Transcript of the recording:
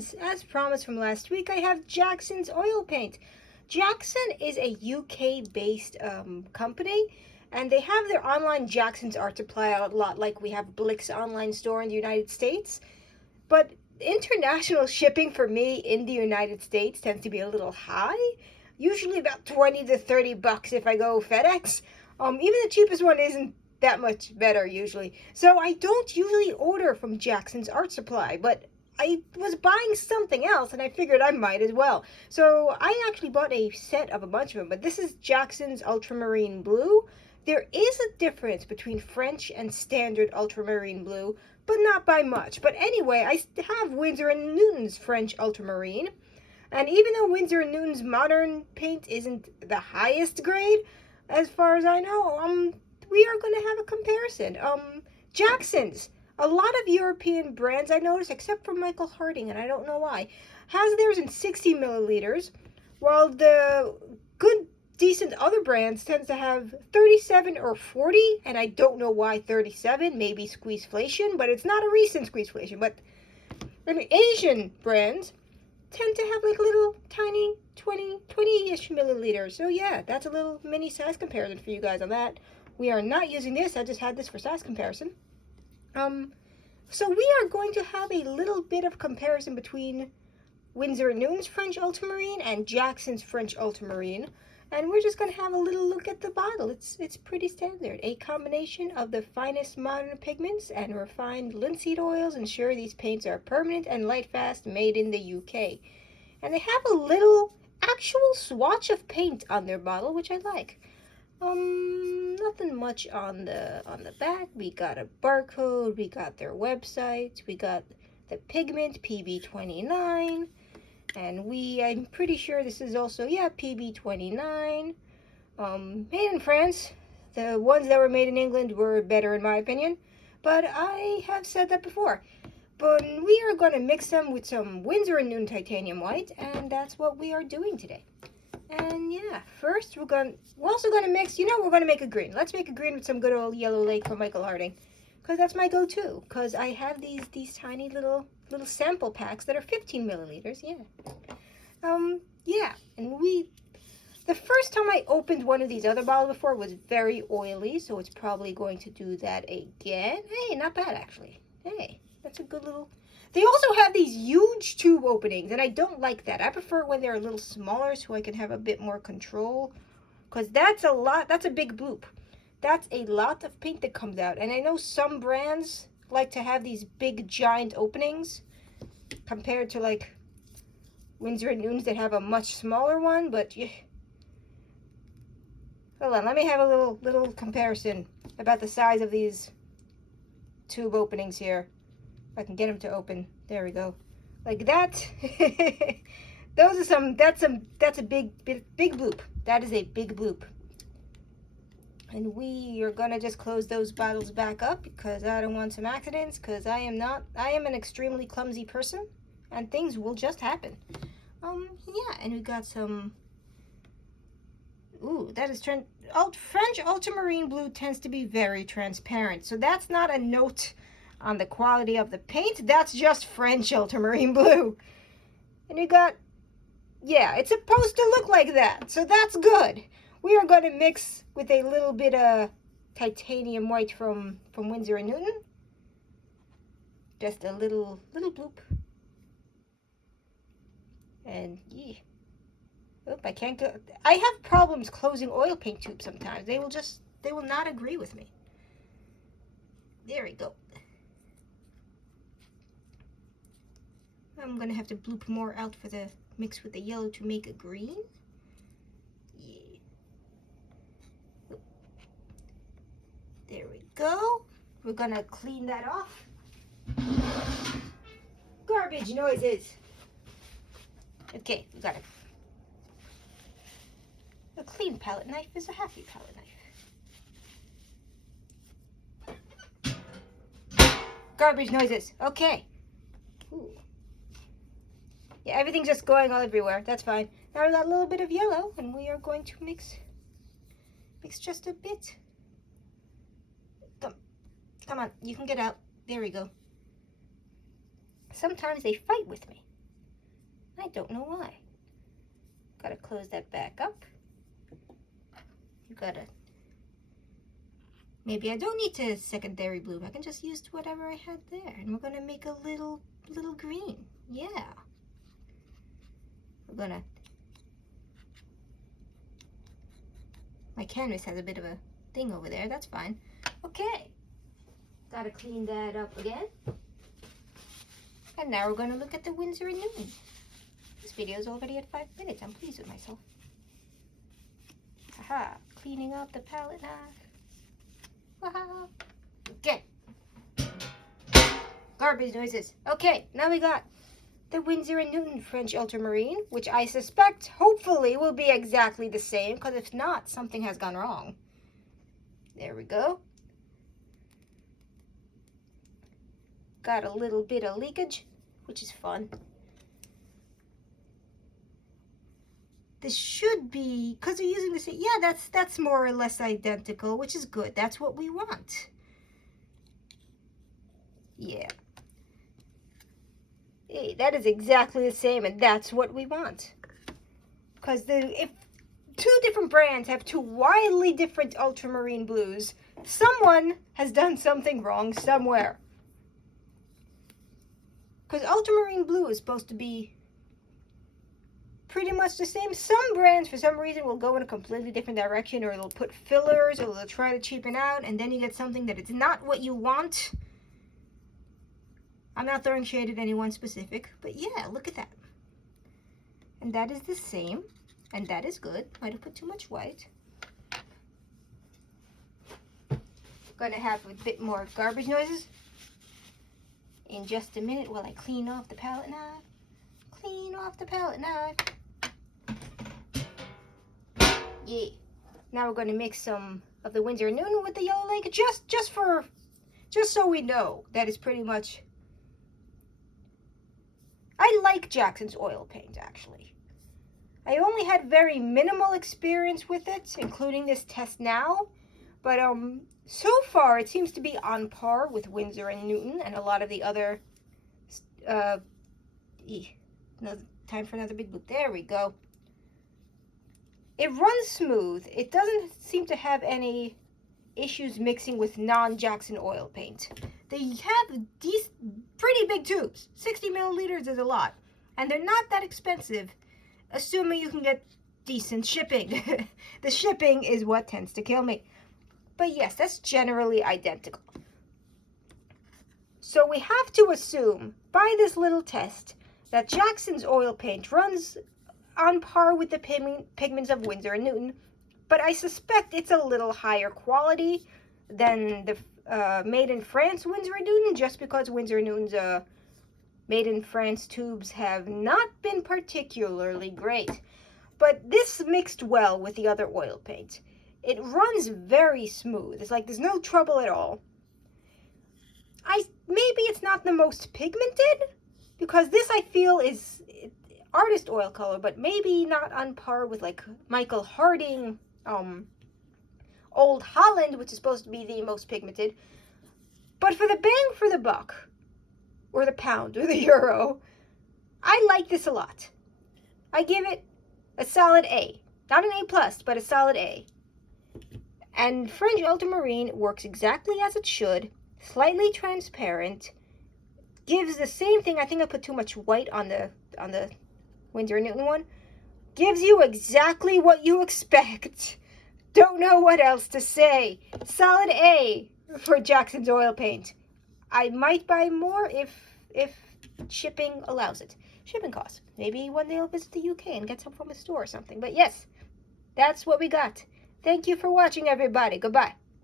friends, as promised from last week, I have Jackson's oil paint. Jackson is a UK-based company, and they have their online Jackson's art supply a lot like we have Blick's online store in the United States. But international shipping for me in the United States tends to be a little high, usually about 20 to 30 bucks if I go FedEx. Even the cheapest one isn't that much better usually. So I don't usually order from Jackson's Art Supply, but I was buying something else and I figured I might as well. So I actually bought a set of a bunch of them, but this is Jackson's Ultramarine Blue. There is a difference between French and standard ultramarine blue, but not by much. But anyway, I have Winsor Newton's French ultramarine. And even though Winsor Newton's modern paint isn't the highest grade, as far as I know, we are going to have a comparison. Jackson's, a lot of European brands I noticed, except for Michael Harding, and I don't know why, has theirs in 60 milliliters, while the good, decent other brands tends to have 37 or 40, and I don't know why 37, maybe squeezeflation, but it's not a recent squeezeflation. But Asian brands tend to have like little tiny 20-ish milliliters. So yeah, that's a little mini size comparison for you guys on that. We are not using this. I just had this for size comparison. So we are going to have a little bit of comparison between Winsor Newton's French ultramarine and Jackson's French ultramarine. And we're just going to have a little look at the bottle. It's pretty standard. A combination of the finest modern pigments and refined linseed oils ensure these paints are permanent and light-fast, made in the UK. And they have a little actual swatch of paint on their bottle, which I like. Nothing much on the back. We got a barcode, we got their website, we got the pigment PB29, and I'm pretty sure this is also, yeah, PB29. Made in France. The ones that were made in England were better in my opinion, but I have said that before. But we are going to mix them with some Winsor & Newton titanium white, and that's what we are doing today. And yeah, first we're also going to mix, we're going to make a green. Let's make a green with some good old Yellow Lake from Michael Harding, because that's my go-to, because I have these tiny little sample packs that are 15 milliliters, yeah. Yeah, and the first time I opened one of these other bottles before was very oily, so it's probably going to do that again. Hey, not bad actually. Hey, that's a good little... They also have these huge tube openings, and I don't like that. I prefer when they're a little smaller so I can have a bit more control, because that's a big bloop. That's a lot of paint that comes out, and I know some brands like to have these big giant openings compared to like Winsor & Newton's that have a much smaller one, but yeah. Hold on, let me have a little comparison about the size of these tube openings here. If I can get them to open. There we go. Like that. That's a big bloop. That is a big bloop. And we are gonna just close those bottles back up because I don't want some accidents, because I am an extremely clumsy person and things will just happen. Yeah, and we got some, ooh, that is French ultramarine blue tends to be very transparent. So that's not a note on the quality of the paint, that's just French ultramarine blue. And you got, yeah, it's supposed to look like that, so that's good. We are going to mix with a little bit of titanium white from Winsor & Newton. Just a little bloop. And yeah. Oop, I can't go. I have problems closing oil paint tubes sometimes. They will not agree with me. There we go. I'm gonna have to bloop more out for the mix with the yellow to make a green. Yeah. There we go. We're gonna clean that off. Garbage noises. Okay, we got it. A clean palette knife is a happy palette knife. Garbage noises. Okay. Ooh. Yeah, everything's just going all everywhere. That's fine. Now we got a little bit of yellow, and we are going to mix just a bit. Come on, you can get out. There we go. Sometimes they fight with me. I don't know why. Gotta close that back up. You gotta... Maybe I don't need to secondary bloom. I can just use whatever I had there. And we're gonna make a little green. Yeah. We're gonna... My canvas has a bit of a thing over there. That's fine. Okay. Gotta clean that up again. And now we're gonna look at the Winsor & Newton. This video is already at 5 minutes. I'm pleased with myself. Haha. Cleaning up the palette knife. Wow. Okay. Garbage noises. Okay, now we got the Winsor & Newton French Ultramarine, which I suspect, hopefully, will be exactly the same, because if not, something has gone wrong. There we go. Got a little bit of leakage, which is fun. This should be, because we're using the same, yeah, that's more or less identical, which is good. That's what we want. Yeah. Hey, that is exactly the same, and that's what we want. Because if two different brands have two wildly different ultramarine blues, someone has done something wrong somewhere. Because ultramarine blue is supposed to be pretty much the same. Some brands, for some reason, will go in a completely different direction, or they'll put fillers, or they'll try to cheapen out, and then you get something that it's not what you want. I'm not throwing shade at anyone specific, but yeah, look at that. And that is the same, and that is good. Might have put too much white. Gonna have a bit more garbage noises in just a minute while I clean off the palette knife. Clean off the palette knife. Yeah. Now we're going to mix some of the Winsor & Newton with the yellow lake, just so we know that it's pretty much... I like Jackson's oil paint, actually. I only had very minimal experience with it, including this test now, but so far it seems to be on par with Winsor & Newton and a lot of the other... time for another big loop. There we go. It runs smooth. It doesn't seem to have any issues mixing with non-Jackson oil paint. They have these pretty big tubes. 60 milliliters is a lot. And they're not that expensive, assuming you can get decent shipping. The shipping is what tends to kill me. But yes, that's generally identical. So we have to assume, by this little test, that Jackson's oil paint runs on par with the pigments of Winsor & Newton, but I suspect it's a little higher quality than the made in France Winsor & Newton, just because Winsor & Newton's made in France tubes have not been particularly great. But this mixed well with the other oil paint. It runs very smooth. It's like there's no trouble at all. Maybe it's not the most pigmented, because this I feel is artist oil color, but maybe not on par with like Michael Harding, Old Holland, which is supposed to be the most pigmented. But for the bang for the buck, or the pound, or the euro, I like this a lot. I give it a solid A. Not an A+, but a solid A. And French Ultramarine works exactly as it should. Slightly transparent. Gives the same thing. I think I put too much white on the Winsor & Newton one. Gives you exactly what you expect. Don't know what else to say. Solid A for Jackson's oil paint. I might buy more if shipping allows it. Shipping costs. Maybe one day I'll visit the UK and get some from a store or something. But yes, that's what we got. Thank you for watching, everybody. Goodbye.